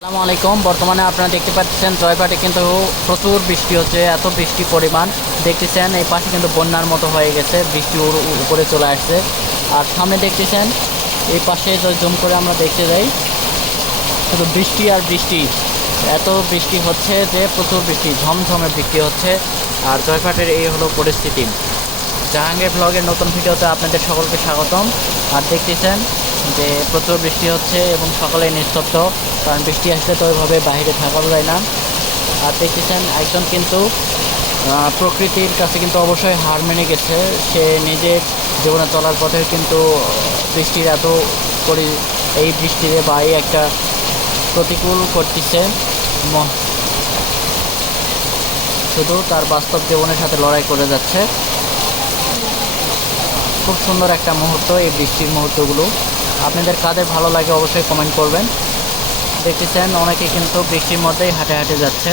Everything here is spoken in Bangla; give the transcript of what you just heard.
আসসালামু আলাইকুম। বর্তমানে আপনারা দেখতে পাচ্ছেন জয়পাটে কিন্তু প্রচুর বৃষ্টি হচ্ছে, এত বৃষ্টি পরিমাণ দেখতেছেন। এই পাশে কিন্তু বন্যার মতো হয়ে গেছে, বৃষ্টি উপরে চলে আসছে। আর সামনে দেখতেছেন এই পাশে জুম করে আমরা দেখতে যাই, শুধু বৃষ্টি আর বৃষ্টি, এত বৃষ্টি হচ্ছে যে প্রচুর বৃষ্টি, ঝমঝমে বৃষ্টি হচ্ছে। আর জয়পাটের এই হলো পরিস্থিতি। জাহাঙ্গীর ব্লগের নতুন ভিডিওতে আপনাদের সকলকে স্বাগতম। আর দেখতেছেন যে প্রচুর বৃষ্টি হচ্ছে এবং সকালে নিস্তব্ধ, কারণ বৃষ্টি আসলে তো ওইভাবে বাইরে থাকা যায় না। আর দেখতেছেন একজন কিন্তু প্রকৃতির কাছে কিন্তু অবশ্যই হার মেনে গেছে। সে নিজের জীবনে চলার পথে কিন্তু বৃষ্টির এত পরি এই বৃষ্টিতে বা এই একটা প্রতিকূল করতেছে, শুধু তার বাস্তব জীবনের সাথে লড়াই করে যাচ্ছে। খুব সুন্দর একটা মুহূর্ত এই বৃষ্টির মুহূর্তগুলো। আপনাদের কাদের ভালো লাগে অবশ্যই কমেন্ট করবেন। দেখতেছেন অনেকে কিন্তু বৃষ্টির মধ্যেই হাঁটে হাঁটে যাচ্ছে।